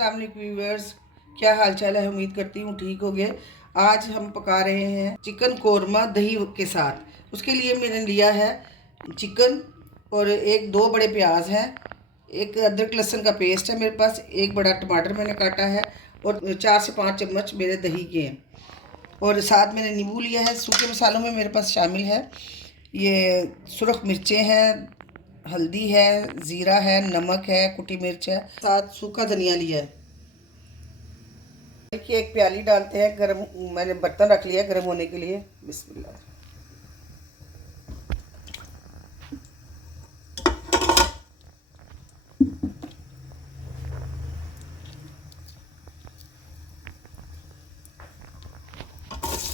अस्सलाम वालेकुम व्यूअर्स, क्या हाल चाल है। उम्मीद करती हूँ ठीक हो गए। आज हम पका रहे हैं चिकन कोरमा दही के साथ। उसके लिए मैंने लिया है चिकन और एक दो बड़े प्याज हैं, एक अदरक लहसुन का पेस्ट है मेरे पास, एक बड़ा टमाटर मैंने काटा है और 4 से 5 चम्मच मेरे दही के हैं। और साथ मैंने नींबू लिया है। सूखे मसालों में मेरे पास शामिल है ये सुरख मिर्चें हैं, हल्दी है, ज़ीरा है, नमक है, कुटी मिर्च है, साथ सूखा धनिया लिया है। देखिए एक प्याली डालते हैं गरम, मैंने बर्तन रख लिया गरम होने के लिए। बिस्मिल्लाह।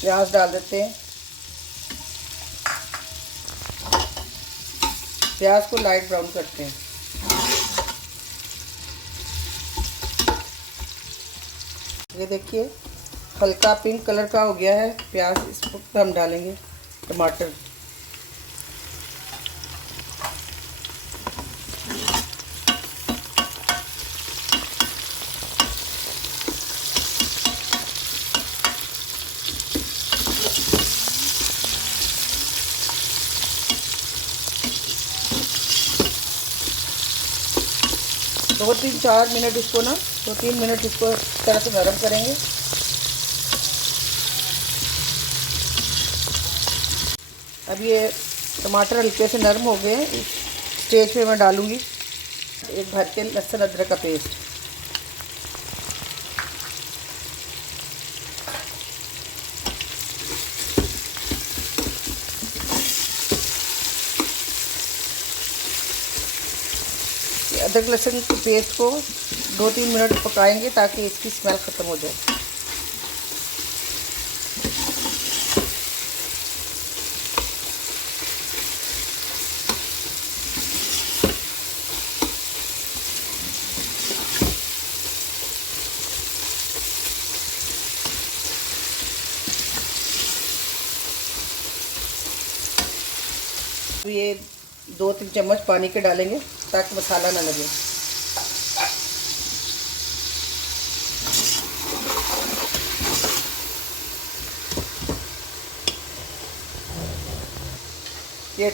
प्याज डाल देते हैं। प्याज को लाइट ब्राउन करते हैं। ये देखिए हल्का पिंक कलर का हो गया है प्याज। इस पर हम डालेंगे टमाटर। दो तीन चार मिनट इसको ना 2-3 मिनट इसको इस तरह से नरम करेंगे। अब ये टमाटर हल्के से नरम हो गए हैं। इस स्टेज पे मैं डालूँगी एक भर के लहसुन अदरक का पेस्ट। अदरक लहसुन के पेस्ट को 2-3 मिनट पकाएंगे ताकि इसकी स्मेल ख़त्म हो जाए। ये 2-3 चम्मच पानी के डालेंगे ताकि मसाला ना लगे। ये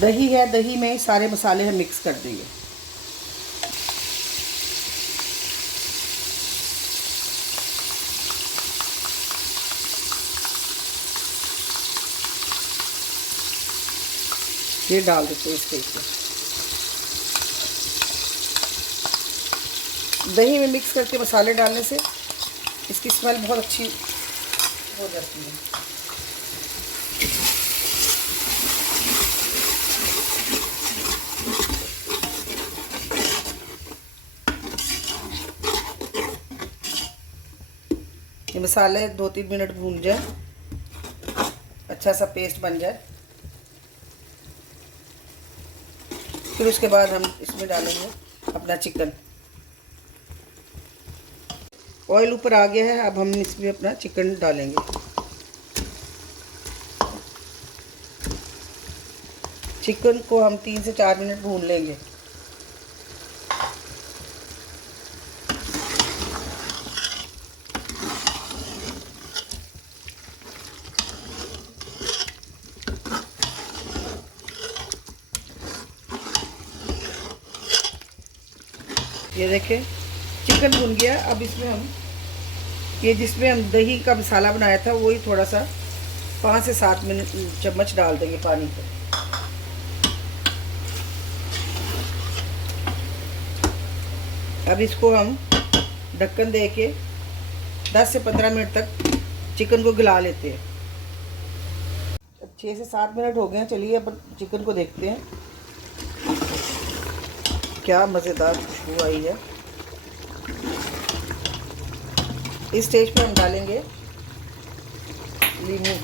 दही है, दही में सारे मसाले हम मिक्स कर देंगे। ये डाल देते हैं इसके ऊपर। दही में मिक्स करके मसाले डालने से इसकी स्मेल बहुत अच्छी हो जाती है। ये मसाले 2-3 मिनट भून जाए, अच्छा सा पेस्ट बन जाए। फिर उसके बाद हम इसमें डालेंगे अपना चिकन। ऑयल ऊपर आ गया है, अब हम इसमें अपना चिकन डालेंगे। चिकन को हम 3 से 4 मिनट भून लेंगे। ये देखें चिकन भुन गया। अब इसमें हम ये जिसमें हम दही का मसाला बनाया था वही थोड़ा सा 5 से 7 चम्मच डाल देंगे पानी को। अब इसको हम ढक्कन दे के 10 से 15 मिनट तक चिकन को गला लेते हैं। अब 6 से 7 मिनट हो गए हैं। चलिए अब चिकन को देखते हैं। क्या मज़ेदार खुशबू आई है। इस स्टेज पे हम डालेंगे नींबू।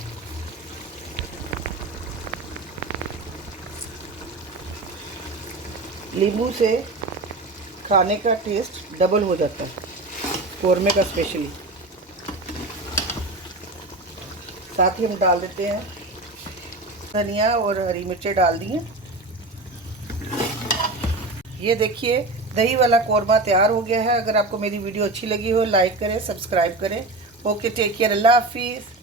नींबू से खाने का टेस्ट डबल हो जाता है, कोरमे का स्पेशली। साथ ही हम डाल देते हैं धनिया और हरी मिर्चें डाल दी हैं। ये देखिए दही वाला कौरमा तैयार हो गया है। अगर आपको मेरी वीडियो अच्छी लगी हो लाइक करें, सब्सक्राइब करें। ओके, टेक केयर, अल्लाह हाफिज़।